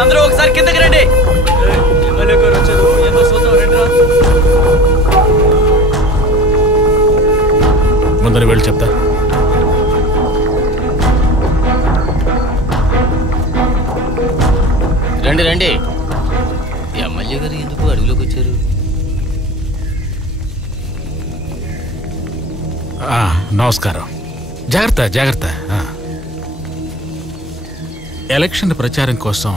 మీరందరూ ఒకసారి కిందకి రండి. ఎమ్మెల్యే గారు వచ్చారు, ఎంతో చూద్దాం రండిరా. ముందని వెళ్ళి చెప్తా. రండి రండి. ఎమ్మెల్యే గారు ఎందుకు అడుగులోకి వచ్చారు? నమస్కారం. జాగ్రత్త జాగ్రత్త. ఎలక్షన్ ప్రచారం కోసం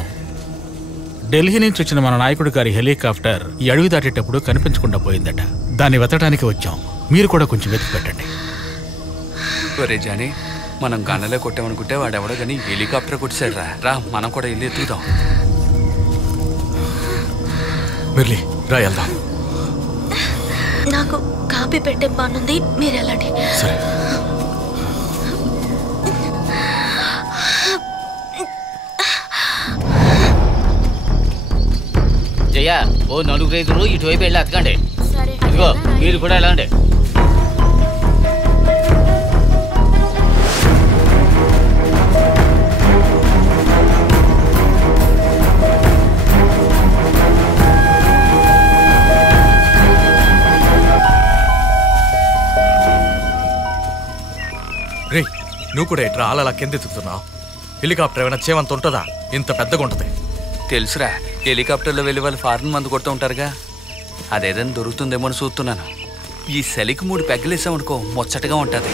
ఢిల్లీ నుంచి వచ్చిన మన నాయకుడి గారి హెలికాప్టర్ ఈ అడవి దాటేటప్పుడు కనిపించకుండా పోయిందట. దాన్ని వెతకడానికి వచ్చాం. మీరు కూడా కొంచెం వెతికి పెట్టండి. ఒరే జానీ, మనం గన్నలే కొట్టామనుకుంటే వాడెవడో కానీ హెలికాప్టర్ కొట్టాడు రా. రా మనం కూడా వెళ్ళి ఎత్తుకుదాం. మురళి రా వెళ్దాం. నాకు కాపీ పెట్టే పనుంది, మీరు వెళ్ళండి. సరే. జయ, ఓ 4-5 ఇటువైపు వెళ్ళి అతకండి. ఇదిగో మీరు కూడా వెళ్ళండి. రే, నువ్వు కూడా ఎట్రా అలా కింద ఎత్తుకుతున్నావు? హెలికాప్టర్ ఏమైనా చేమంత ఉంటుందా? ఇంత పెద్దగా ఉంటుంది. తెలుసురా, హెలికాప్టర్లో వెళ్ళి వాళ్ళు ఫారెన్ మందు కొడుతూ ఉంటారుగా. అదేదైనా దొరుకుతుందేమో అని చూస్తున్నాను. ఈ చలికి 3 పెగ్గలేసామనుకో, ముచ్చటగా ఉంటుంది.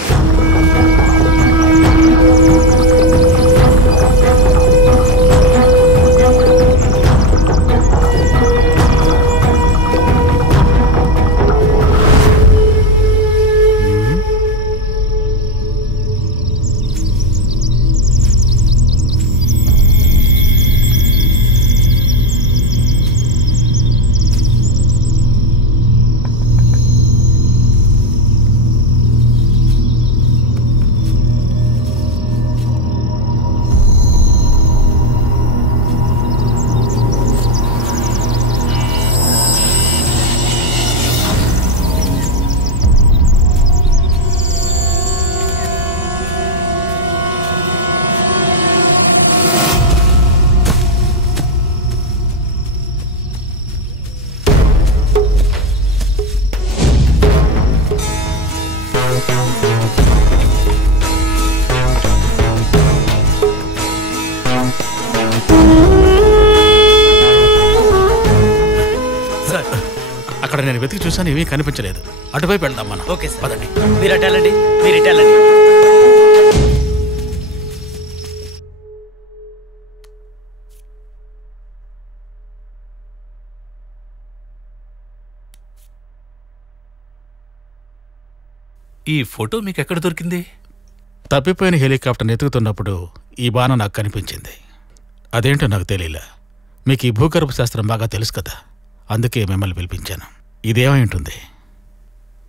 అక్కడ నేను వెతికి చూసాను, ఏమీ కనిపించలేదు. అటువైపు వెళ్దాం మనం. Okay sir. పదండి. మీరు అటు వెళ్ళండి, మీరు ఇటు వెళ్ళండి. ఈ ఫోటో మీకు ఎక్కడ దొరికింది? తప్పిపోయిన హెలికాప్టర్ని ఎతుకుతున్నప్పుడు ఈ బాణం నాకు కనిపించింది. అదేంటో నాకు తెలియలే. మీకు ఈ భూగర్భ శాస్త్రం బాగా తెలుసు కదా, అందుకే మిమ్మల్ని పిలిపించాను. ఇదేమై ఉంటుంది?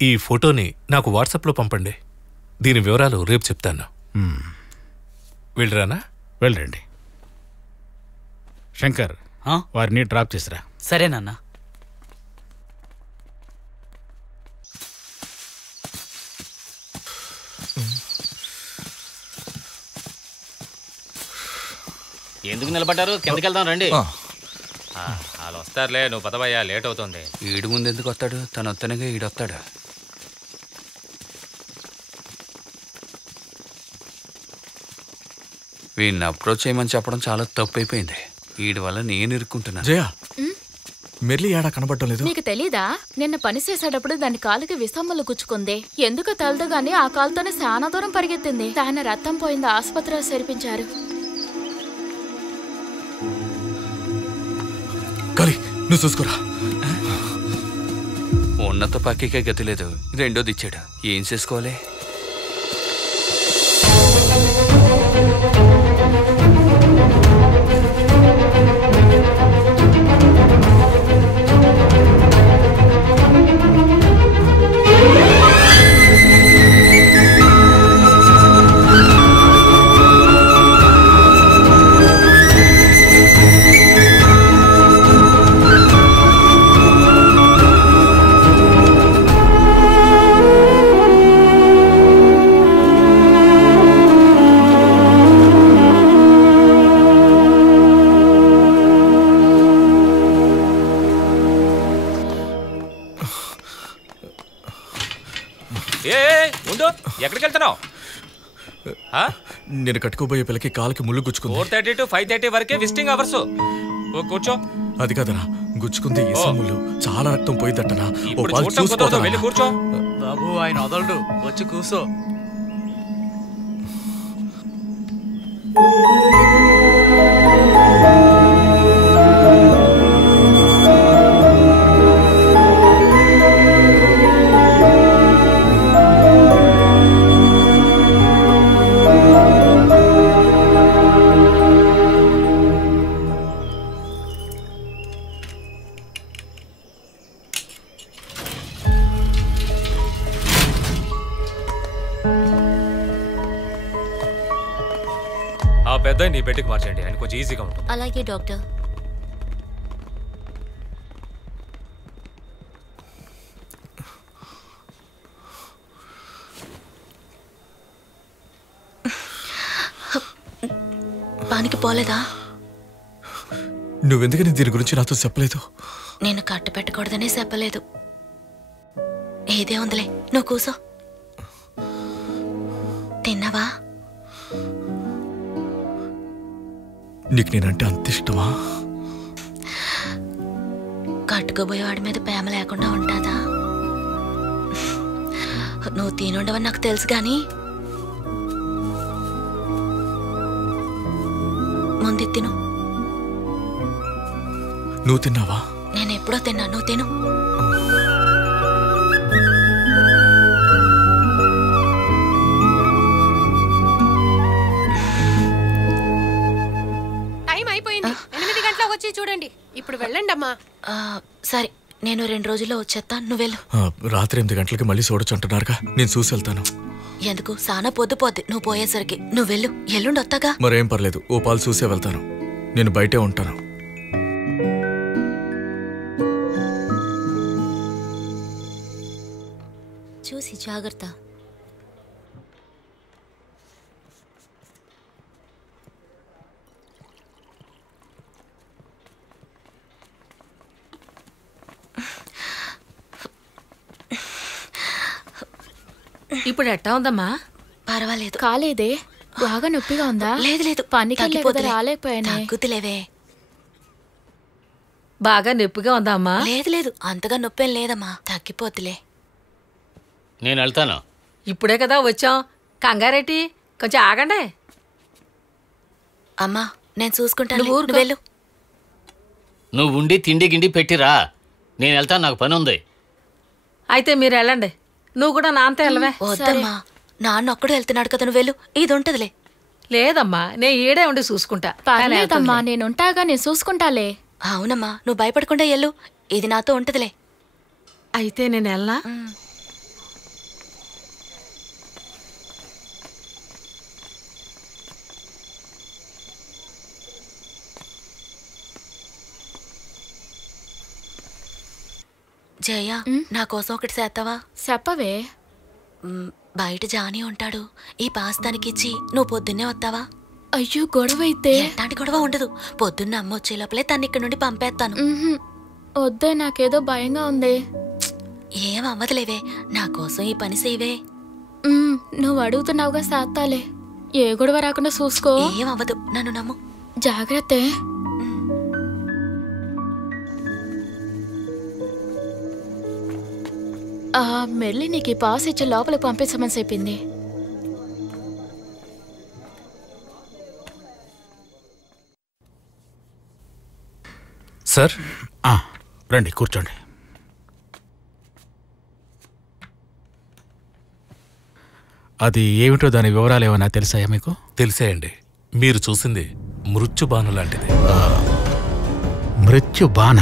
ఈ ఫోటోని నాకు వాట్సాప్లో పంపండి. దీని వివరాలు రేపు చెప్తాను. వెళ్ళరానా? వెళ్ళండి. శంకర్, వారిని డ్రాప్ చేసిరా. సరేనన్నా. ఎందుకు నిలబడ్డారు? కిందకి వెళ్దాం రండి. వాళ్ళు వస్తారులే, నువ్వు పదవయ్యా, లేట్ అవుతుంది. ఈడు ముందు ఎందుకు వస్తాడు? తను వస్తేనే ఈడొస్తాడు. వీడిని అప్రోచ్ చేయమని చెప్పడం చాలా తప్పు అయిపోయింది. వీడి వల్ల నేను ఇరుక్కుంటున్నా. జయ, మెర్లీ ఏడా కనబడటం లేదు. నీకు తెలీదా? నిన్న పని చేసేటప్పుడు దాని కాలుకి విసమ్మలు గుచ్చుకుంది. ఎందుకు తెలదు గాని ఆ కాలుతోనే చాలా దూరం పరిగెత్తింది. దాని రక్తం పోయింది, ఆసుపత్రిలో చేర్పించారు. కాలి, నువ్వు చూసుకోరా. ఉన్నత పక్కకే గతి లేదు, రెండోది ఇచ్చాడు. ఏం చేసుకోవాలి? ఎక్కడికి వెళ్తున్నావు? నేను కట్టుకోబోయే పిల్లకి కాలుకి ముళ్ళు గుచ్చుకుంది. 4:30 to 5:30 వరకే విజిటింగ్ అవర్స్. కూర్చో. అది కదనా, గుచ్చుకుంది ఇసుక ముళ్ళు, చాలా రక్తం పోయిందట్టనా. ఇప్పుడు చూడటం కుదరదు, వెళ్ళి కూర్చో. బాబు ఆయన వదలడు, వచ్చి కూర్చో. ఆ పెద్ద నీ బెడ్కి మార్చండి, ఆయన కొంచెం ఈజీగా ఉంటుంది. అలాగే డాక్టర్. పానికి పోలేదా? నువ్వెందుకని దీని గురించి నాతో చెప్పలేదు? నేను కట్టు పెట్టకూడదనే చెప్పలేదు. ఏదే ఉందిలే, నువ్వు కూసో. తిన్నావా? నీకు నేనంటే అంత ఇష్టమా? కట్టుకోబోయేవాడి మీద ప్రేమ లేకుండా ఉంటుందా? నువ్వు తినుండవని నాకు తెలుసు కానీ ముందు తిను. నువ్వు తిన్నావా? నేను ఎప్పుడో తిన్నా, నువ్వు తిను. టైం అయిపోయింది, 8 గంటలకు వచ్చి చూడండి. ఇప్పుడు వెళ్ళండి అమ్మా. సరే, నేను 2 రోజుల్లో వచ్చేస్తాను, నువ్వు వెళ్ళు. రాత్రి 8 గంటలకి మళ్ళీ చూడొచ్చు అంటున్నారుగా, నేను చూసి వెళ్తాను. ఎందుకు? సానా పొద్దుపోద్ది నువ్వు పోయేసరికి. నువ్వు వెళ్ళు, ఎల్లుండి వస్తాగా. మరేం పర్లేదు, ఓ పాలు చూసే వెళ్తాను. నేను బయటే ఉంటాను. చూసి జాగ్రత్త. ఇప్పుడు ఎట్టా ఉందమ్మా? పర్వాలేదు. కాలేదే? బాగా నొప్పిగా ఉందా? లేదు లేదు, పనికి రాలేకపోయానే. తగ్గుతులేవే. బాగా నొప్పిగా ఉందా అమ్మా? లేదు లేదు, అంతగా నొప్పేం లేదమ్మా, తగ్గిపోతులే. నేను వెళ్తాను. ఇప్పుడే కదా వచ్చాం, కంగారేటి, కొంచెం ఆగండి. అమ్మా నేను చూసుకుంటాను, నువ్వు నువ్వు వెళ్ళు. నువ్వు ఉండి తిండి గిండి పెట్టిరా, నేను వెళ్తాను, నాకు పని ఉంది. అయితే మీరు వెళ్ళండి, నువ్వు కూడా నాన్నతో వెళ్ళవే. వద్దమ్మా, నాన్న ఒక్కడు వెళ్తున్నాడు కదా, నువ్వు వెళ్ళు, ఇది ఉంటదిలే. లేదమ్మా, నేను ఈడే ఉండి చూసుకుంటా. పర్లేదమ్మా, నేనుంటాగా, నేను చూసుకుంటాలే. అవునమ్మా, నువ్వు భయపడకుండా వెళ్ళు, ఇది నాతో ఉంటదిలే. అయితే నేను వెళ్ళనా? జయ, నా కోసం ఒకటి చేస్తావా? చెప్పవే. బయట జానీ ఉంటాడు, ఈ పాస్తానికిచ్చి నువ్వు పొద్దున్నే వస్తావా? అయ్యో, గొడవ అయితే? ఎలాంటి గొడవ ఉండదు, పొద్దున్న అమ్మ వచ్చే లోపలే తను ఇక్కడ నుండి పంపేస్తాను. వద్దే, నాకేదో భయంగా ఉంది. ఏం అవ్వదులేవే, నా కోసం ఈ పని చేయవే. నువ్వు అడుగుతున్నావుగా, చేస్తాలే. ఏ గొడవ రాకుండా చూసుకో. ఏం అవ్వదు, నన్ను నమ్ము. జాగ్రత్త. మెల్లి నీకు ఈ పాస్ ఇచ్చి లోపలికి పంపించమని చెప్పింది. సార్, రండి కూర్చోండి. అది ఏమిటో దాని వివరాలు ఏమైనా తెలుసాయా మీకు? తెలిసాయండి. మీరు చూసింది మృత్యుబాణ లాంటిది. మృత్యుబాణ?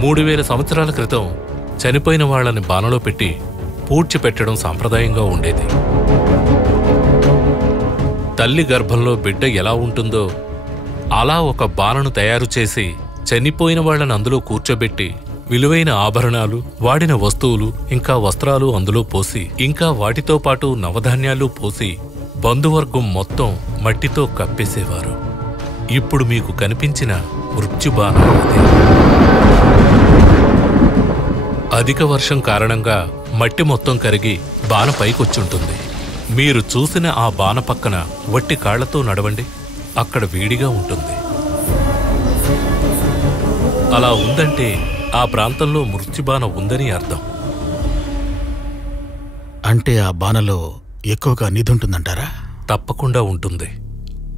మూడు 3000 సంవత్సరాల క్రితం చనిపోయిన వాళ్లని బాణలో పెట్టి పూడ్చిపెట్టడం సాంప్రదాయంగా ఉండేది. తల్లి గర్భంలో బిడ్డ ఎలా ఉంటుందో అలా ఒక బాణను తయారు చేసి చనిపోయిన వాళ్లను అందులో కూర్చోబెట్టి విలువైన ఆభరణాలు, వాడిన వస్తువులు, ఇంకా వస్త్రాలు అందులో పోసి, ఇంకా వాటితో పాటు నవధాన్యాలు పోసి బంధువర్గం మొత్తం మట్టితో కప్పేసేవారు. ఇప్పుడు మీకు కనిపించిన మృత్యుబాణం అదే. అధిక వర్షం కారణంగా మట్టి మొత్తం కరిగి బాణ పైకొచ్చుంటుంది. మీరు చూసిన ఆ బాణ పక్కన వట్టి కాళ్లతో నడవండి, అక్కడ వేడిగా ఉంటుంది. అలా ఉందంటే ఆ ప్రాంతంలో మృత్యుబాణ ఉందని అర్థం. అంటే ఆ బాణలో ఎక్కువగా నిధి ఉంటుందంటారా? తప్పకుండా ఉంటుంది.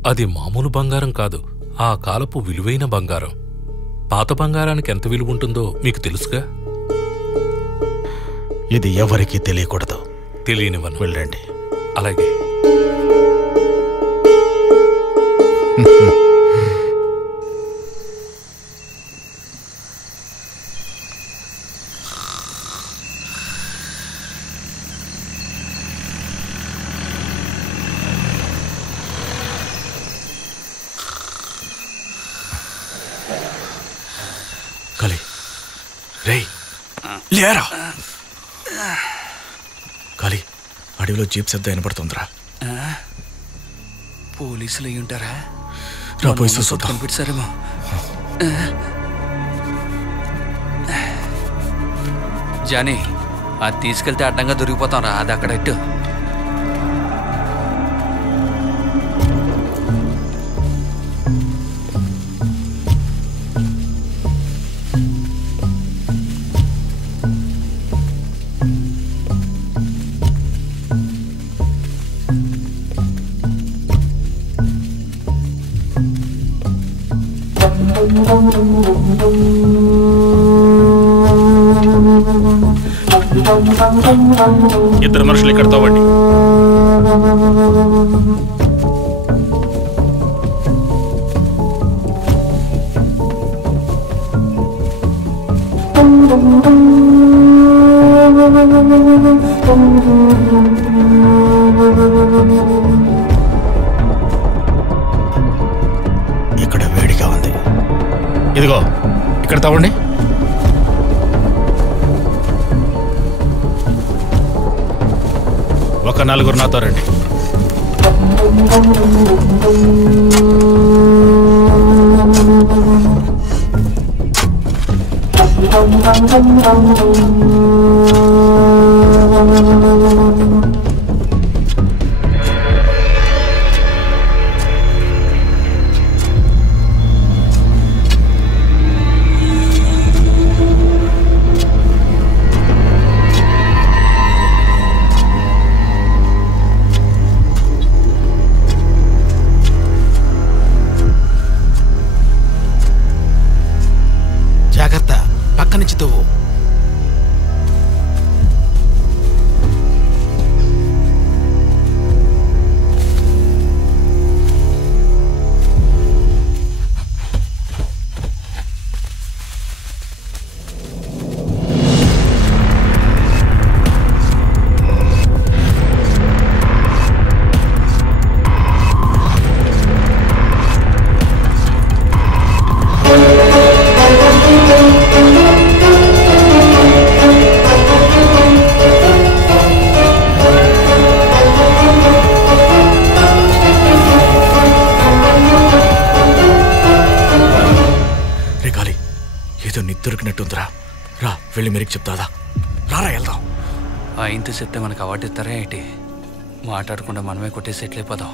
అది మామూలు బంగారం కాదు, ఆ కాలపు విలువైన బంగారం. పాత బంగారానికి ఎంత విలువ ఉంటుందో మీకు తెలుసుగా. ఇది ఎవరికీ తెలియకూడదు. తెలియనివను. వెళ్ళండి. అలాగే. కలి రేయ్ లేరా. కలి అడవిలో జీప్ శబ్దం వినపడుతుందిరా. పోలీసులు అయ్యి ఉంటారా? కనిపించారేమో. జానీ, అది తీసుకెళ్తే అడ్డంగా దొరికిపోతాం రా. అది అక్కడ ఇట్టు. ఇద్దరు మనుషులు ఇక్కడ తోవండి. ఇక్కడ వేడిగా ఉంది. ఇదిగో ఇక్కడ తవ్వండి. ఒక నలుగురు నాతో రండి. జాగ్రత్త, పక్క నుంచి తవ్వు. దొరికినట్టుందిరా. రా వెళ్ళి మెరికి చెప్తాదా. రారా వెళ్దాం. ఆయనతో చెప్తే మనకు అవార్డు ఇస్తారా ఏంటి? మాట్లాడకుండా మనమే కొట్టేసి ఎట్లయిపోదాం.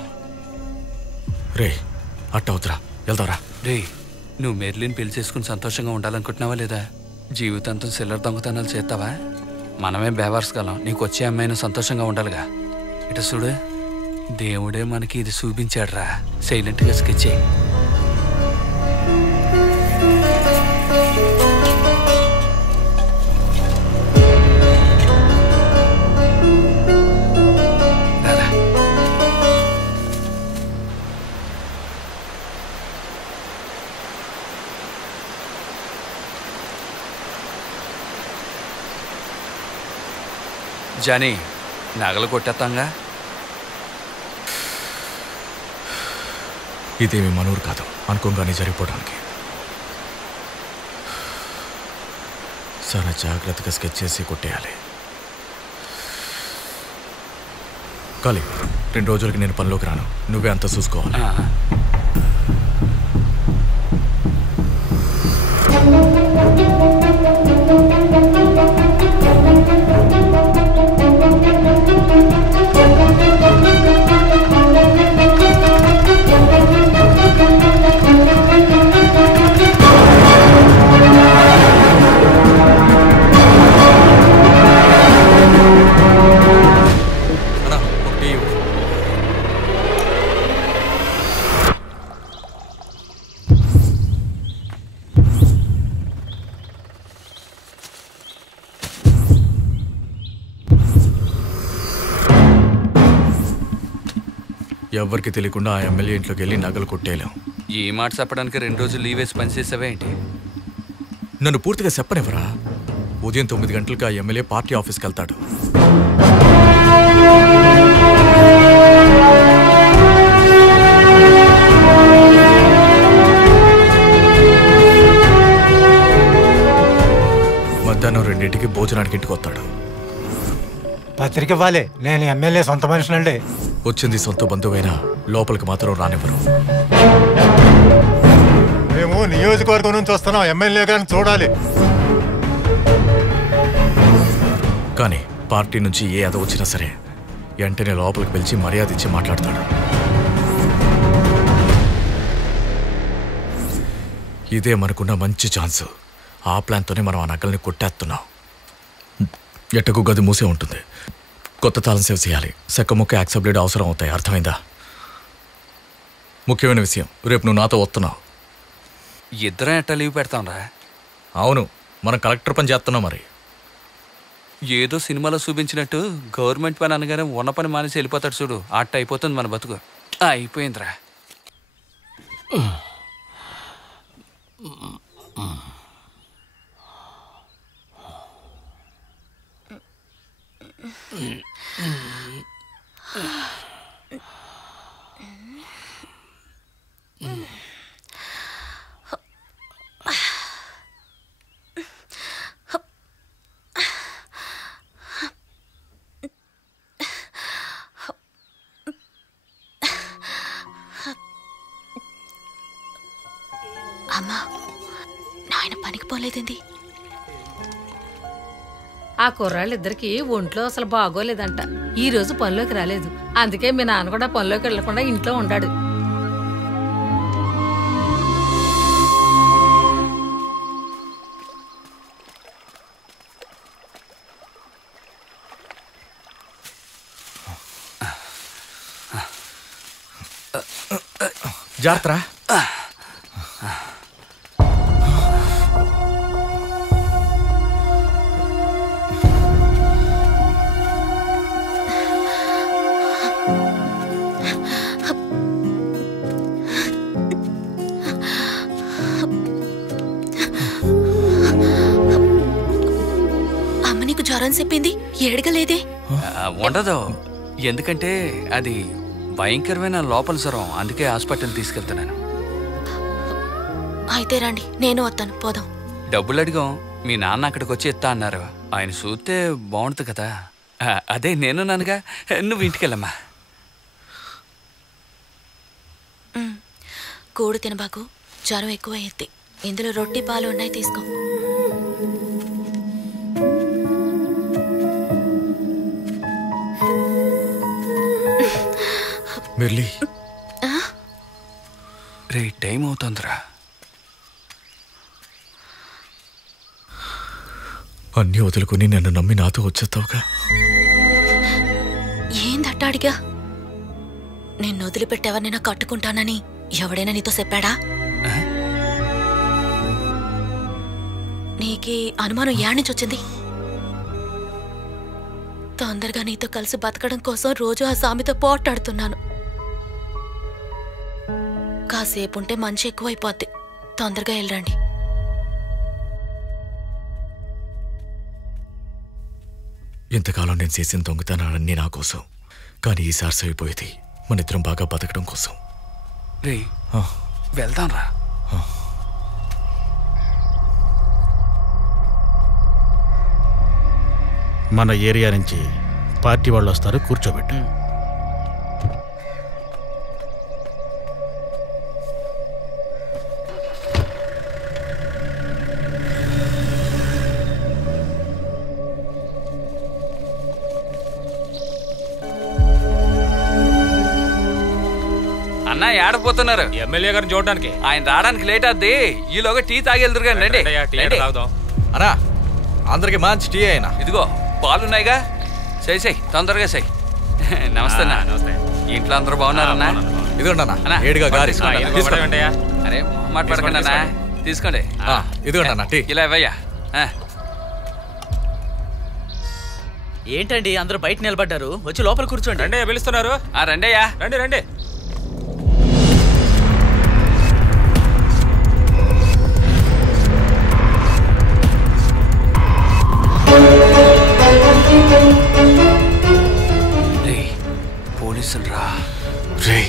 రే అట్టవుతురా, వెళ్దాంరా. రే, నువ్వు మెర్లిని పెళ్లి చేసుకుని సంతోషంగా ఉండాలనుకుంటున్నావా లేదా? జీవితాంతం సిల్లర్ దొంగతనాలు చేస్తావా? మనమే బేవార్స్గలం. నీకు వచ్చే అమ్మాయిని సంతోషంగా ఉండాలిగా. ఇట చూడు, దేవుడే మనకి ఇది చూపించాడురా. సైలెంట్గా స్కెచ్ చేయి. జానీ, నగలు కొట్టేస్తాంగా. ఇదేమి మనూరు కాదు అనుకోగానే జరిగిపోవడానికి. చాలా జాగ్రత్తగా స్కెచ్ చేసి కొట్టేయాలి. కాలి, 2 రోజులకి నేను పనిలోకి రాను. నువ్వే అంతా చూసుకోవాలి. ఎవరికి తెలియకుండా ఆ ఎమ్మెల్యే ఇంట్లోకి వెళ్ళి నగలు కొట్టేయలేం. ఈ మాట చెప్పడానికి 2 రోజులు లీవ్ వేసి పనిచేసావే ఏంటి? నన్ను పూర్తిగా చెప్పనివ్వరా? ఉదయం 9 గంటలకు ఆ ఎమ్మెల్యే పార్టీ ఆఫీస్కి వెళ్తాడు. మధ్యాహ్నం 2ంటికి భోజనానికి ఇంటికి వస్తాడు. పత్రిక ఇవ్వాలి. నేను ఎమ్మెల్యే సొంత మనిషినండి. వచ్చింది సొంత బంధువైనా లోపలికి మాత్రం రానివ్వరు. మేము నియోజకవర్గం నుంచి వస్తున్నాం, ఎమ్మెల్యే గారిని చూడాలి. కానీ పార్టీ నుంచి ఏ అద వచ్చినా సరే వెంటనే లోపలికి పిలిచి మర్యాద ఇచ్చి మాట్లాడతాడు. ఇదే మనకున్న మంచి ఛాన్సు. ఆ ప్లాన్తోనే మనం ఆ నగల్ని కొట్టేస్తున్నాం. ఎట్టకు గది మూసే ఉంటుంది. కొత్త తాళం సేవ్ చేయాలి. సెక్క ముక్క యాక్సెప్ట్ అవసరం అవుతాయి. అర్థమైందా? ముఖ్యమైన విషయం, రేపు నువ్వు నాతో వస్తున్నావు. ఇద్దరం ఎట్టా లీవ్ పెడతాం రా? అవును, మనం కలెక్టర్ పని చేస్తున్నాం. మరి ఏదో సినిమాలో చూపించినట్టు గవర్నమెంట్ పని అనగానే ఉన్న పని మానేసి వెళ్ళిపోతాడు చూడు, అట్ట అయిపోతుంది మన బతుకు. అయిపోయిందిరా. అమ్మా, నాయన పనికి పోలేదండి. ఆ కుర్రాళ్ళిద్దరికి ఒంట్లో అసలు బాగోలేదంట. ఈ రోజు పనిలోకి రాలేదు. అందుకే మీ నాన్న కూడా పనిలోకి వెళ్లకుండా ఇంట్లో ఉన్నాడు. జాగ్రత్త. అమ్మ నీకు జ్వరం చెప్పింది, ఏడగలేదే? ఉండదు, ఎందుకంటే అది భయంకరమైన లోపల జ్వరం. అందుకే హాస్పిటల్ తీసుకెళ్తున్నాను. అయితే రండి, నేను వస్తాను, పోదాం. డబ్బులు అడిగాం, మీ నాన్న అక్కడికి వచ్చి ఇస్తా అన్నారు. ఆయన చూస్తే బాగుంటుంది కదా. అదే నేను నాన్నగా, నువ్వు ఇంటికెళ్ళమ్మా. కూడు తినబాకు, జ్వరం ఎక్కువ అయ్యింది. ఇందులో రొట్టి పాలు ఉన్నాయి, తీసుకో. మిర్లి, రే టైం అవుతుందిరా. అన్నీ వదులుకుని నన్ను నమ్మి నాతో వచ్చేస్తావుగా. ఏందట్టాడిగా? నేను వదిలిపెట్టేవరైనా కట్టుకుంటానని ఎవడైనా నీతో చెప్పాడా? నీకీ అనుమానం యాడ్నుంచి వచ్చింది? తొందరగా నీతో కలిసి బతకడం కోసం రోజు ఆ సామితో పోట్లాడుతున్నాను. కాసేపు ఉంటే మంచి ఎక్కువైపోద్ది. తొందరగా వెళ్ళండి. ఇంతకాలం నేను చేసిన దొంగతనాలన్నీ నా కోసం, కానీ ఈసారి సరిపోయేది మన ఇద్దరం బాగా బతకడం కోసం. రే వెళ్దాం రా. మన ఏరియా నుంచి పార్టీ వాళ్ళు వస్తారు, కూర్చోబెట్టు. అన్న ఏడపోతున్నారు? ఎమ్మెల్యే గారిని చూడడానికి. ఆయన రావడానికి లేట్ అవుద్ది. ఈలోగా టీ తాగి వెళ్తురు కానీ రండి. అన్నా, అందరికి మంచి టీ అయినా. ఇదిగో పాలున్నాయిగా, సై తొందరగా సై. నమస్తే అన్న. నమస్తే. ఇంట్లో అందరూ బాగున్నారన్నా? ఇదిగోండి ఏడుగా గారి. అరే మాట పడకండి అన్న, తీసుకోండి. ఇదిగోండి అన్న టీ. ఇలా ఇవ్వయ్యా. ఏంటండి అందరూ బయట నిలబడ్డారు? వచ్చి లోపల కూర్చోండి. రండి, పిలుస్తున్నారు. రండి అయ్యా, రండి రండి. వచ్చేసిండ్రా రే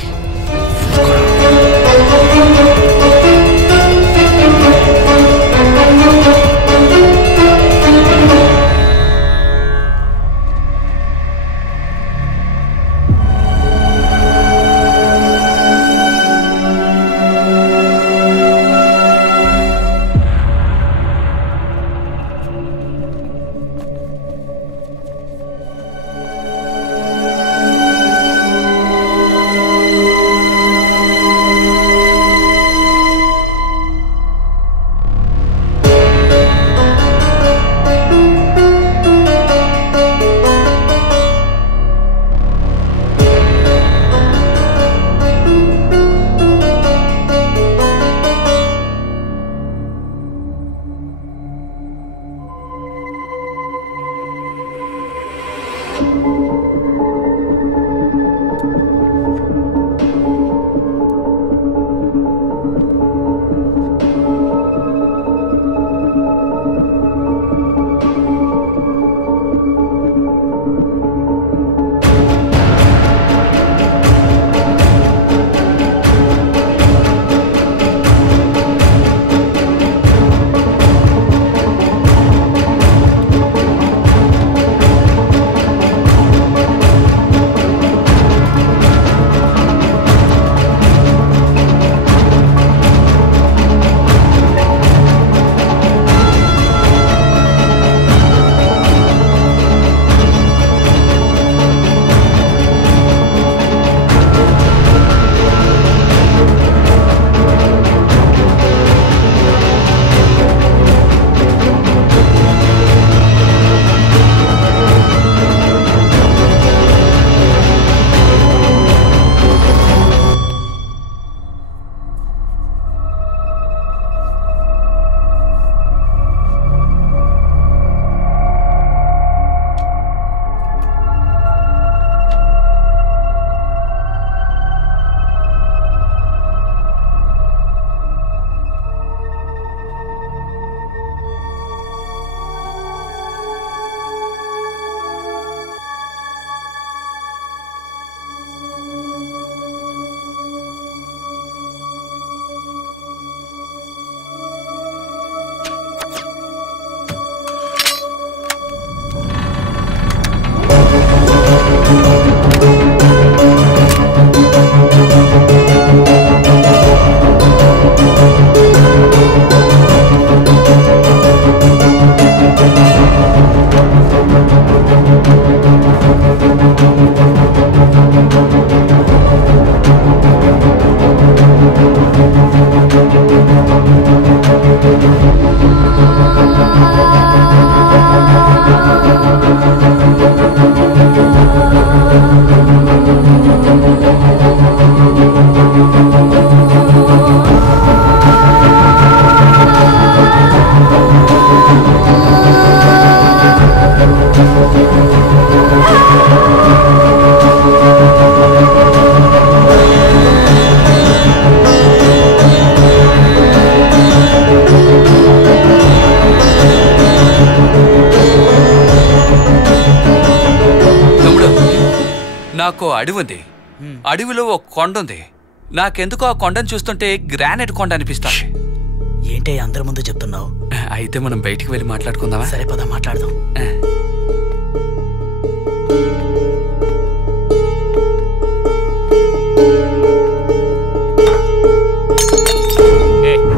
నాకు అడవి ఉంది, అడవిలో ఒక కొండ ఉంది. నాకెందుకో ఆ కొండను చూస్తుంటే గ్రానైట్ కొండ అనిపిస్తుంది. ఏంటి అందరి ముందు చెప్తున్నావు? అయితే మనం బయటికి వెళ్ళి మాట్లాడుకుందామా? సరే పద మాట్లాడదాం.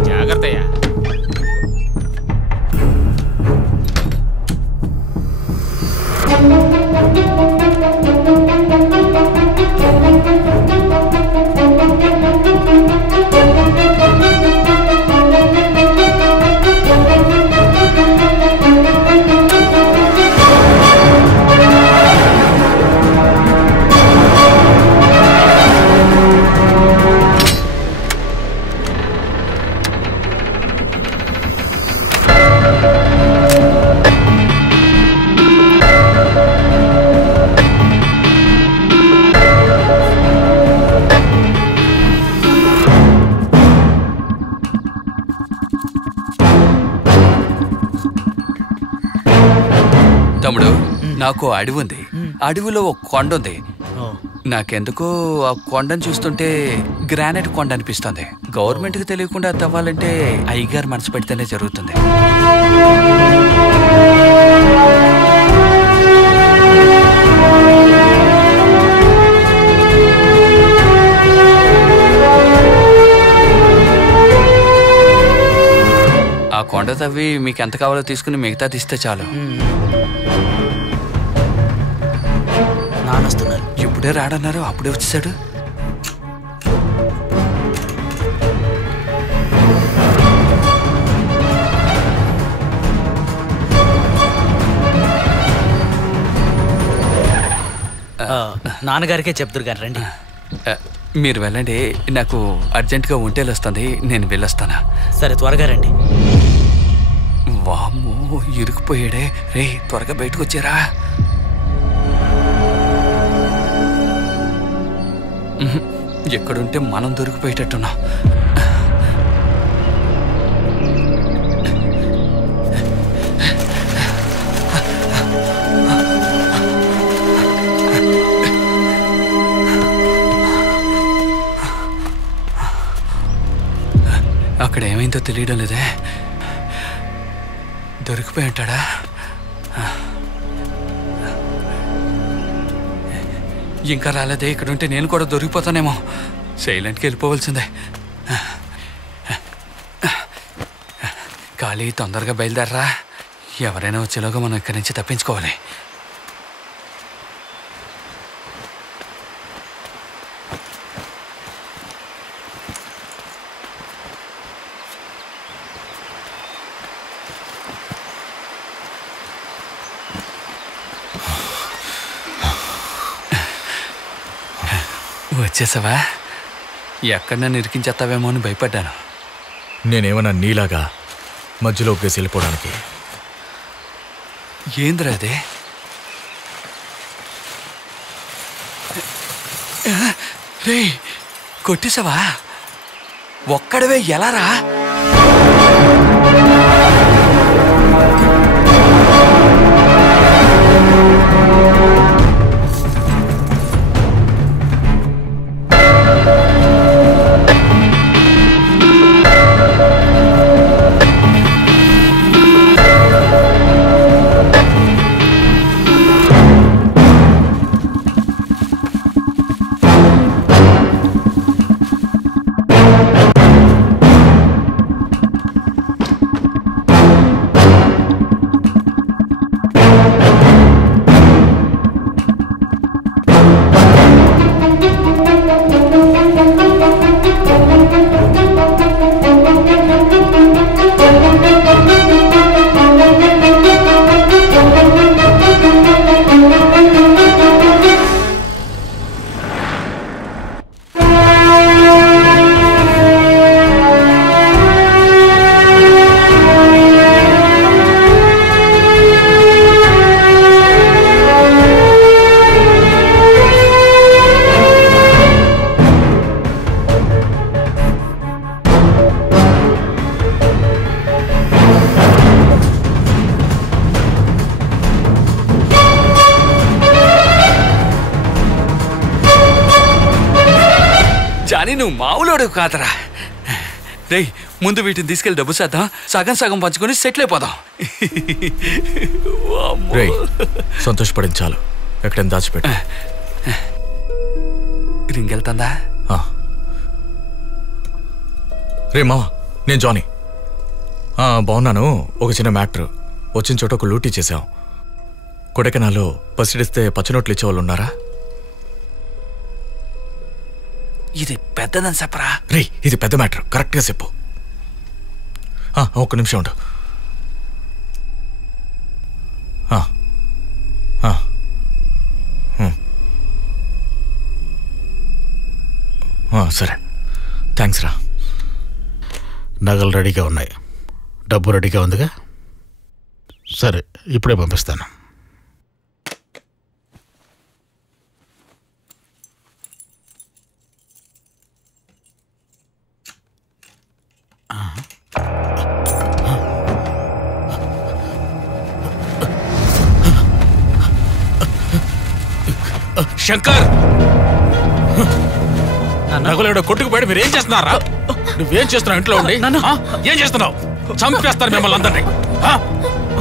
జాగ్రత్తయ్యా. తమ్ముడు, నాకు అడవి ఉంది, అడవిలో ఒక కొండ ఉంది. నాకెందుకో ఆ కొండను చూస్తుంటే గ్రానైట్ కొండ అనిపిస్తుంది. గవర్నమెంట్కి తెలియకుండా తవ్వాలంటే అయ్యగారు మనసు పెడితేనే జరుగుతుంది. ఆ కొండ తవ్వి మీకు ఎంత కావాలో తీసుకుని మిగతా తీస్తే చాలు. నానొస్తున్నారు. ఇప్పుడే రాడన్నారు, అప్పుడే వచ్చేసాడు. నాన్నగారికే చెప్తురు గారు రండి. మీరు వెళ్ళండి, నాకు అర్జెంటుగా ఒంటేలు వస్తుంది, నేను వెళ్ళొస్తాను. సరే త్వరగా రండి. వామ్మో ఇరుకుపోయాడే. రే త్వరగా బయటకు వచ్చారా. ఎక్కడుంటే మనం దొరికిపోయేటట్టున్నాం. అక్కడ ఏమైందో తెలియడం లేదే. దొరికిపోయి ఉంటాడా? ఇంకా రాలేదే. ఇక్కడ ఉంటే నేను కూడా దొరికిపోతానేమో. సైలెంట్కి వెళ్ళిపోవలసిందే. ఖాళీ తొందరగా బయలుదేరరా. ఎవరైనా వచ్చేలోగా మనం ఇక్కడి నుంచి తప్పించుకోవాలి. వచ్చేసావా? ఎక్కడ నన్ను ఇరికించేస్తావేమో అని భయపడ్డాను. నేనేమన్నా నీలాగా మధ్యలో ఒగ్గేసి వెళ్ళిపోవడానికి? ఏంద్రా అదే? రే కొట్టేసావా? ఒక్కడవే ఎలా రా? జానీ నువ్వు మామూలుడు కాదరా. రే ముందు వీటిని తీసుకెళ్ళి డబ్బు చేద్దాం, సగం సగం పంచుకొని సెటిల్ అయిపోదాం. సంతోషపడించాలు. ఎక్కడైనా దాచిపెట్టు. రింగ్ వెళ్తుందా? రే మావా, నేను జానీ. బాగున్నాను. ఒక చిన్న మ్యాటర్. వచ్చిన చోట ఒక లూటీ చేశాం. కొడైకెనాల్లో పసిడిస్తే పచ్చనోట్లు ఇచ్చేవాళ్ళు ఉన్నారా? ఇది పెద్దదని చెప్పరా? రే ఇది పెద్ద మ్యాటర్, కరెక్ట్గా చెప్పు. ఒక్క నిమిషం ఉండు. సరే థ్యాంక్స్ రా. నగలు రెడీగా ఉన్నాయి, డబ్బు రెడీగా ఉందిగా. సరే ఇప్పుడే పంపిస్తాను. శంకర్ నగలేడో కొట్టుకుపోయాడు. మీరు ఏం చేస్తున్నారా? నువ్వేం చేస్తున్నావు ఇంట్లో ఉండి? ఏం చేస్తున్నావు? చంపేస్తారు మిమ్మల్ని అందరినీ.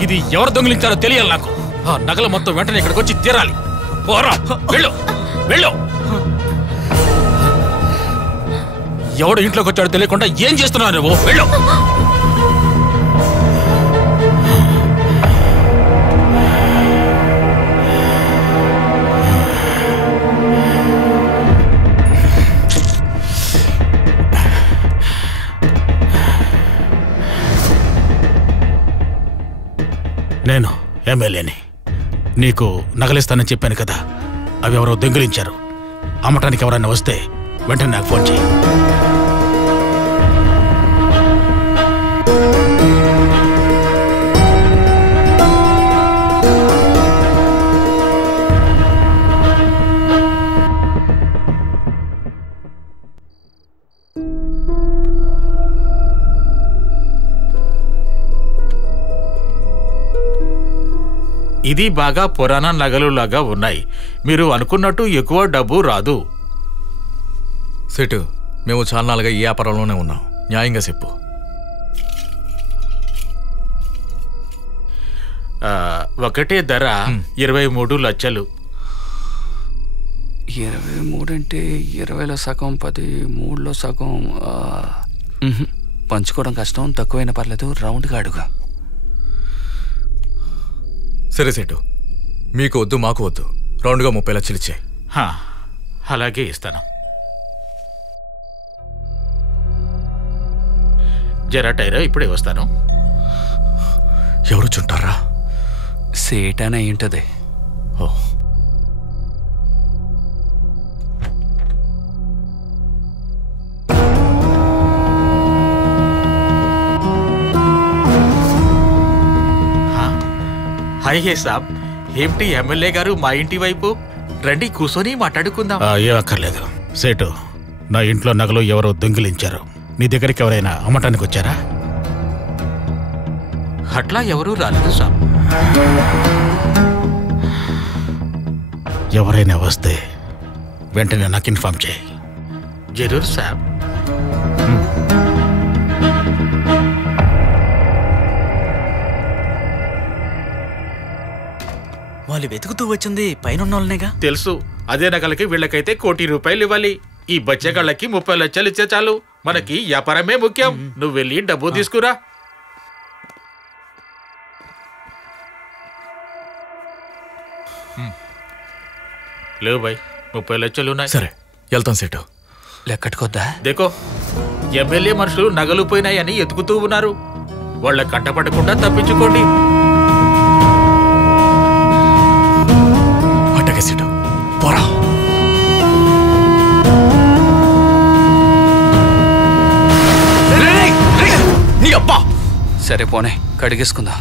ఇది ఎవరు దొంగిలించారో తెలియాలి నాకు. నగలు మొత్తం వెంటనే ఇక్కడికి వచ్చి తీరాలి. పోరా, వెళ్ళు వెళ్ళు. ఎవడు ఇంట్లోకి వచ్చాడో తెలియకుండా ఏం చేస్తున్నావు నువ్వు? వెళ్ళు. నేను ఎమ్మెల్యేని. నీకు నగలిస్తానని చెప్పాను కదా, అవి ఎవరో దొంగిలించారు. అమ్మటానికి ఎవరైనా వస్తే వెంటనే నాకు ఫోన్ చేయి. ఇది బాగా పురాణ నగలు లాగా ఉన్నాయి. మీరు అనుకున్నట్టు ఎక్కువ డబ్బు రాదు. సెటు, మేము చాలా నాలుగా ఈ వ్యాపారంలోనే ఉన్నాం. న్యాయంగా చెప్పు. ఒకటే ధర 23 లక్షలు. 23 అంటే 20లో సగం, 13లో సగం. పంచుకోవడం కష్టం, తక్కువైనా పర్లేదు, రౌండ్గా అడుగు. సరే సెటు, మీకు వద్దు మాకు వద్దు, రౌండ్గా 30 లక్షలు ఇచ్చాయి. అలాగే ఇస్తాను. జరా టైరా, ఇప్పుడే వస్తాను. ఎవరు చుంటారా? సేటానే అయింటది. ఓ, హాయ్ హే సాబ్, ఏమిటి ఎమ్మెల్యే గారు మా ఇంటి వైపు? రండి కూర్చొని మాట్లాడుకుందాం. ఏం అక్కర్లేదు సేటు, నా ఇంట్లో నగలు ఎవరో దొంగిలించారు. నీ దగ్గరికి ఎవరైనా అమ్మటానికి వచ్చారా? అట్లా ఎవరూ రాలేదు సాబ్. ఎవరైనా వస్తే వెంటనే నాకు ఇన్ఫార్మ్ చేయి. జరూర్ సాబ్. వాళ్ళు వెతుకుతూ వచ్చింది పైన వాళ్ళనేగా. తెలుసు. అదే నగలకి వీళ్ళకైతే ₹1 కోటి ఇవ్వాలి. ఈ బచ్చగాళ్ళకి 30 లక్షలు ఇచ్చే చాలు. మనకి వ్యాపారమే ముఖ్యం. నువ్వు వెళ్ళి డబ్బు తీసుకురా. లేవు బాయ్, 30 లక్షలు ఉన్నాయి. సరే వెళ్తాం సెటు. లెక్కట్టుకొద్దా? దేకో, ఎమ్మెల్యే మనుషులు నగలు పోయినాయని ఎతుకుతూ ఉన్నారు. వాళ్ళ కంటపడకుండా తప్పించుకోండి. సరే పోనే, కడిగేసుకుందాం.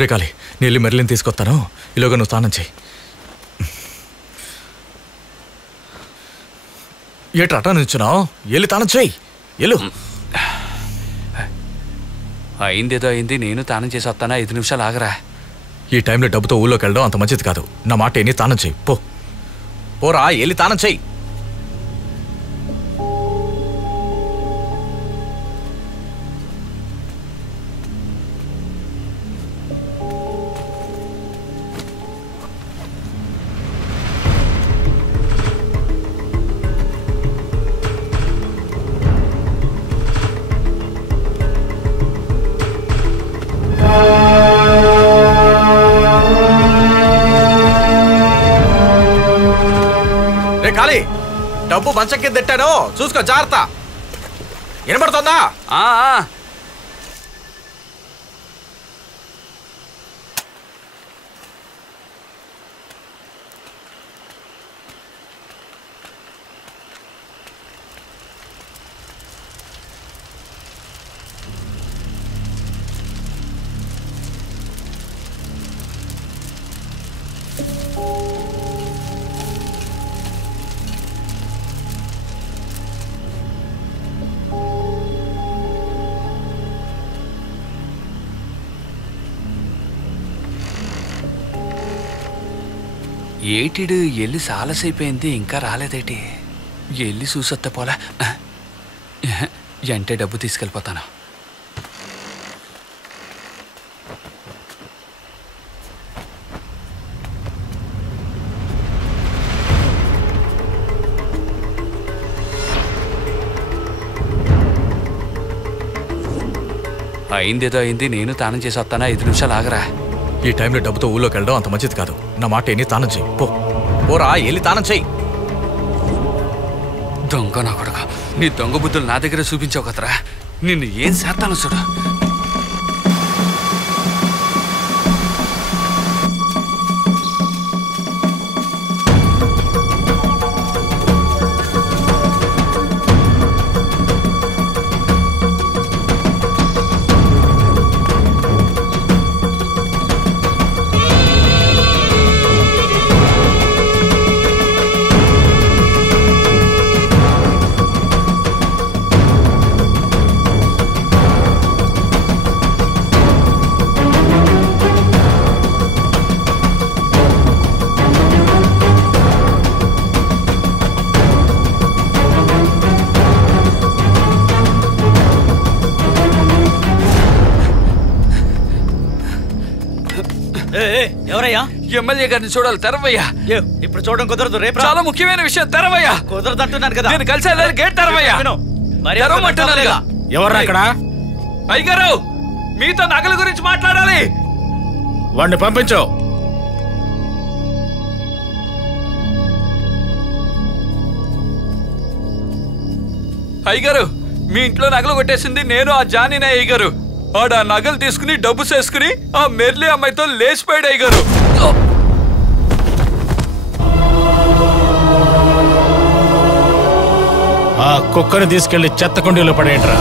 రేకాలి, నేను వెళ్ళి మెర్లిని తీసుకొస్తాను. ఈలోగా నువ్వు స్నానం చేయి. ఏట్రా నుంచున్నావు? వెళ్ళి తానం చేయి. వెళ్ళు. అయిందేదో అయింది, నేను తానం చేసి వస్తానా? 5 నిమిషాలు ఆగరా. ఈ టైంలో డబ్బుతో ఊళ్ళోకి వెళ్ళడం అంత మంచిది కాదు. నా మాట ఎన్ని తానం చేయి. పోరా, వెళ్ళి తానం చేయి. డబ్బు మంచం కింద తిట్టాను, చూసుకో జాగ్రత్త. వినబడుతుందా? ఏటిడు ఎల్లి సాలసైపోయింది ఇంకా రాలేదేటి? ఎల్లి చూసొత్తే పోలా. అంటే డబ్బు తీసుకెళ్ళిపోతాను. అయిందేదో అయింది, నేను తానం చేసి వస్తానా. 5 నిమిషాలు ఆగరా. ఈ టైంలో డబ్బుతో ఊళ్ళోకి వెళ్ళడం అంత మంచిది కాదు. నా మాట ఎన్ని తానం చెయ్యి. పోరా, వెళ్ళి తానం చెయ్యి. దొంగ నా కొడుక, నీ దొంగ బుద్ధులు నా దగ్గర చూపించావు కదరా. నిన్ను ఏం చేస్తాను చూడు. ఎవరయ్యా? ఎమ్మెల్యే గారిని చూడాలి, తెరవయ్యా. ఇప్పుడు చూడడం కుదరదు, రేపు చాలా ముఖ్యమైన విషయం, తెరవయ్యా. కుదరదు అంటున్నాను కదా. నేను కలిసి గేట్ తెరవయ్యా. ఎవర్రా అక్కడ? అయ్యగారు, మీతో నగల గురించి మాట్లాడాలి. వాడిని పంపించు. అయ్యగారు, మీ ఇంట్లో నగలు కొట్టేసింది నేను, ఆ జానీనే. అయ్యగారు, ఆడ నగలు తీసుకుని డబ్బు చేసుకుని ఆ మెర్లీ అమ్మాయితో లేచిపోయాడు. అయ్యగారు, ఆ కుక్కని తీసుకెళ్లి చెత్త కుండీలో పడేయండిరా.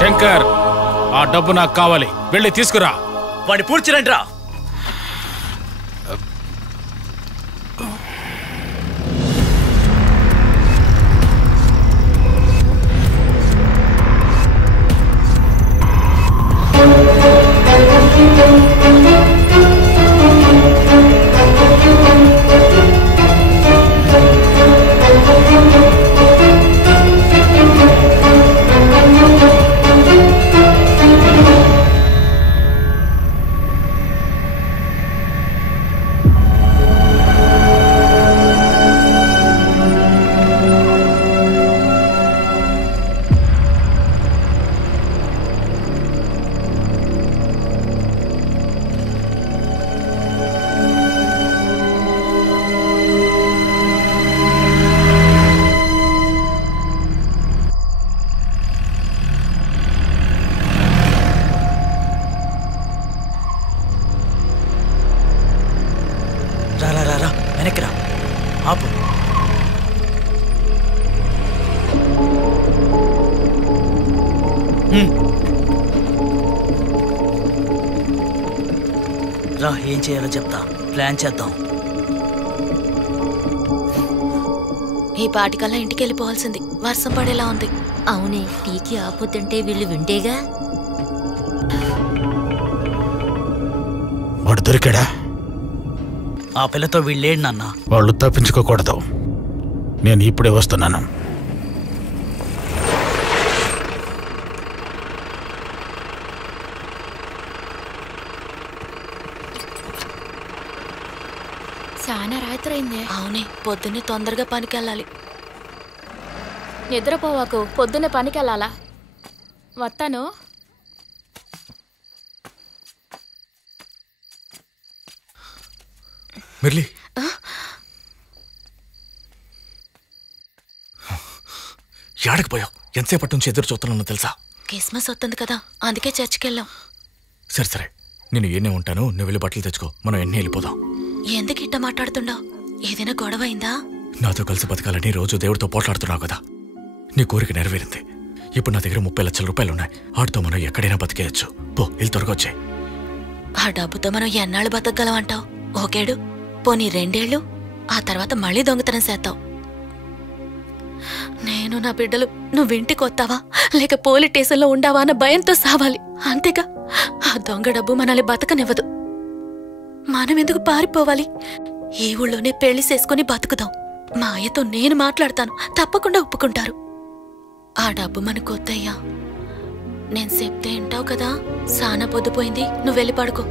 శంకర్, ఆ డబ్బు నాకు కావాలి, వెళ్ళి తీసుకురా. వాడిని పూడ్చిరండిరా. వెనక్కిరా, ఆపు. రా, ఏం చేయాలో చెప్తా, ప్లాన్ చేద్దాం. ఈ పాటికల్లా ఇంటికి వెళ్ళిపోవాల్సింది, వర్షం పడేలా ఉంది. అవునే, టీకి ఆపుతుంటే వీళ్ళు వింటేగా. వాడు దొరికాడా? ఆ పిల్లతో వీళ్ళేడు నాన్న. వాళ్ళు తప్పించుకోకూడదు, నేను ఇప్పుడే వస్తున్నాను. చాలా రాత్రి అయిందే. అవునే, పొద్దున్నే తొందరగా పనికి వెళ్ళాలి. నిద్రపోవాకు, పొద్దున్నే పనికి వెళ్ళాలా. వస్తాను. మిర్లి, యాడకి పోయావు? ఎంతసేపటి నుంచి ఎదురు చూస్తున్నానో తెలుసా? క్రిస్మస్ వస్తుంది కదా, అందుకే చర్చికి వెళ్ళాం. సరే సరే, నేను ఏనే ఉంటాను, నువ్వు వెళ్ళి బట్టలు తెచ్చుకో, మనం ఎన్ని వెళ్ళిపోదాం. ఎందుకు ఇట్ట మాట్లాడుతుండవు? ఏదైనా గొడవ అయిందా? నాతో కలిసి బతకాలని రోజు దేవుడితో పోట్లాడుతున్నావు కదా, నీ కోరిక నెరవేరింది. ఇప్పుడు నా దగ్గర 30 లక్షల రూపాయలు ఉన్నాయి, వాటితో మనం ఎక్కడైనా బతికేయచ్చు. పో, వెళ్ళి త్వరగా వచ్చాయి. ఆ డబ్బుతో మనం ఎన్నాళ్ళు బతకగలం అంటావు? ఓకేడు, పోనీ 2 ఏళ్ళు, ఆ తర్వాత మళ్ళీ దొంగతనం చేస్తావు. నేను నా బిడ్డలు నువ్వింటికి వస్తావా లేక పోలీస్ స్టేషన్లో ఉండావా అన్న భయంతో సావాలి. అంతేగా ఆ దొంగ డబ్బు మనల్ని బతకనివ్వదు. మనం ఎందుకు పారిపోవాలి? ఈ ఊళ్ళోనే పెళ్లి చేసుకుని బతుకుదాం. మా అయ్యతో నేను మాట్లాడతాను, తప్పకుండా ఒప్పుకుంటారు. ఆ డబ్బు మనకొద్దయ్యా. నేను చెప్తే వింటావు కదా. సానా పొద్దుపోయింది, నువ్వు వెళ్ళి పడుకో.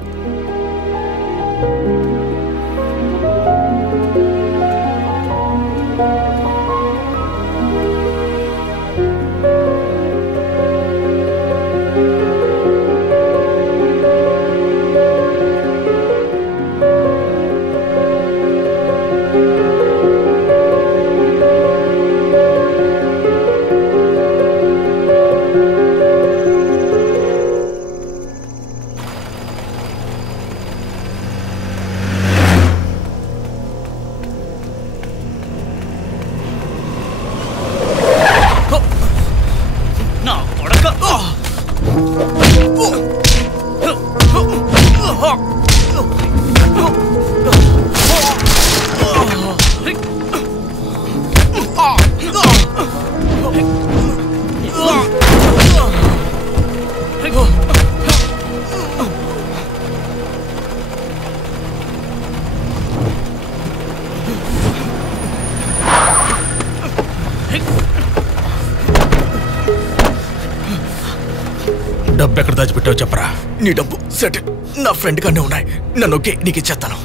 డబ్బు ఎక్కడ దాచిపెట్టావు చెప్పరా? నీ డబ్బు సెట్ నా ఫ్రెండ్ కన్నా ఉన్నాయి. నన్ను ఓకే నీకు ఇచ్చేస్తాను.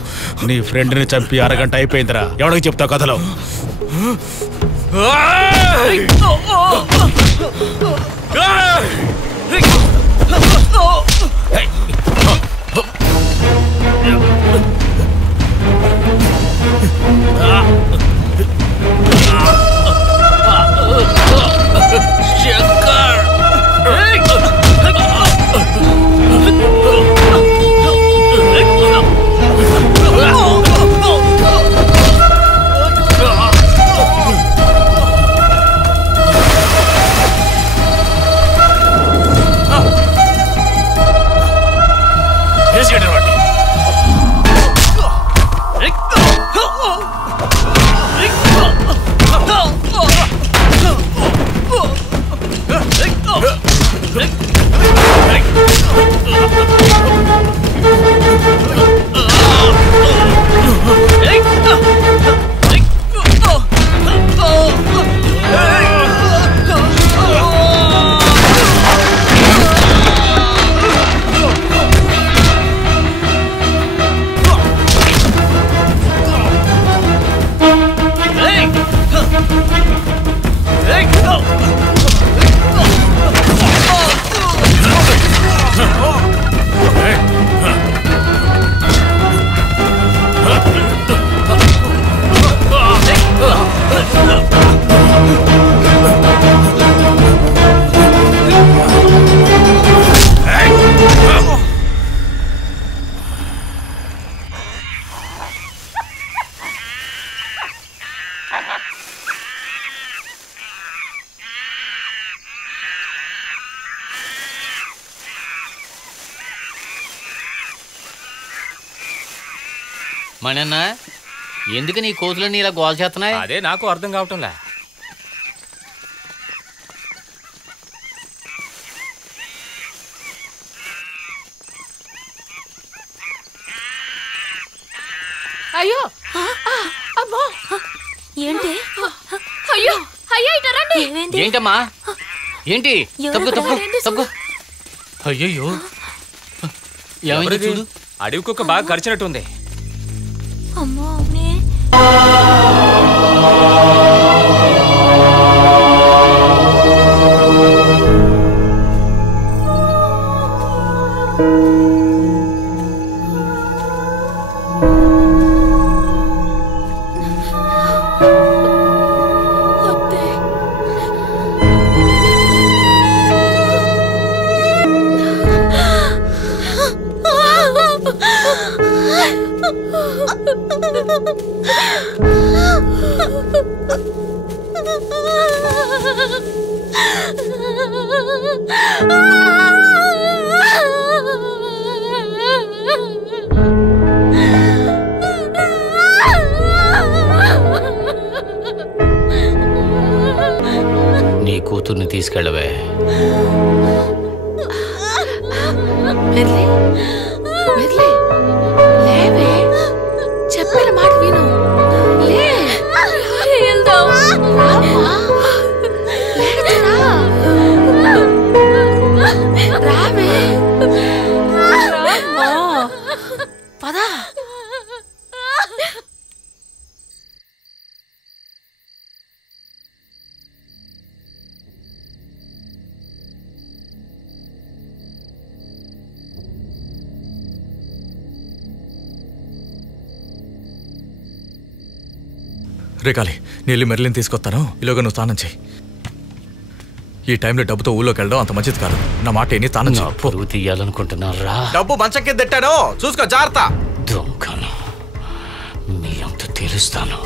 నీ ఫ్రెండ్ని చంపి అరగంట అయిపోయిందిరా. ఎవరికి చెప్తావు కథలో? మణన్న, ఎందుకు నీ కోతులన్నీ ఇలా గోల్ చేస్తున్నాయి? అదే నాకు అర్థం కావటంలే. అయ్యో అమ్మో, ఏంటి? అయ్యో అయ్యో, ఇటు రండి. ఏంటమ్మా? ఏంటి? తప్పు తప్పు తప్పు. అయ్యో, ఏమైంది చూడు. అడవి కుక్క బాగా కరిచినట్టుంది. అమ్మో అవునే. కూతుర్ని తీసుకెళ్ళవే. చెప్పిన మాట విను. రావే పదా. రేకాలి, నేను వెళ్ళి మెర్లిన్ తీసుకొస్తాను. ఈలోగా నువ్వు స్నానం చేయి. ఈ టైంలో డబ్బుతో ఊళ్ళోకి వెళ్ళడం అంత మంచిది కాదు. నా మాట ఏంటి? స్నానం చేయి. పరువు తీయాలనుకుంటున్నారా? డబ్బు మంచంకి తెట్టాడు, చూసుకో జాగ్రత్త. దొంగను మీ అంత తెలుస్తాను.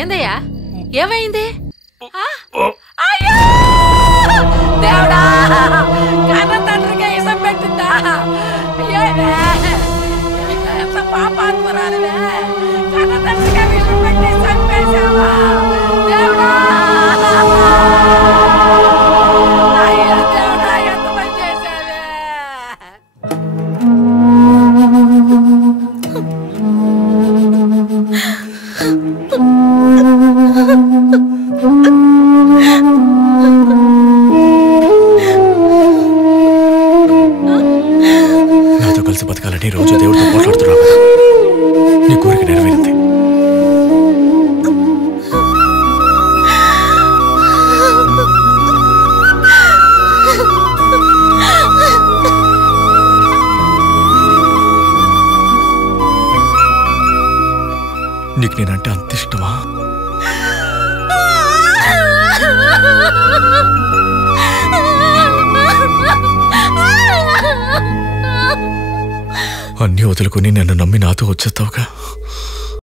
ఏందయ్యా, ఏమైంది? దేవుడా, కన్న తండ్రిగా ఇసం పెట్టిందా? ఎంత పాపాత్మరాలువే, కన్న తండ్రిగా విషం పెట్టి చంపేశావా? దేవుడా, దేవుడా, ఎంత పని చేశావే? నాతో కలిసి బతకాలని రోజు దేవుడితో పోట్లాడుతున్నావు కదా, నీ కోరిక నెరవేరింది. నీకు నేనంటే అంత ఇష్టమా? అన్నీ వదులుకొని నన్ను నమ్మి నాతో వచ్చేస్తావుగా.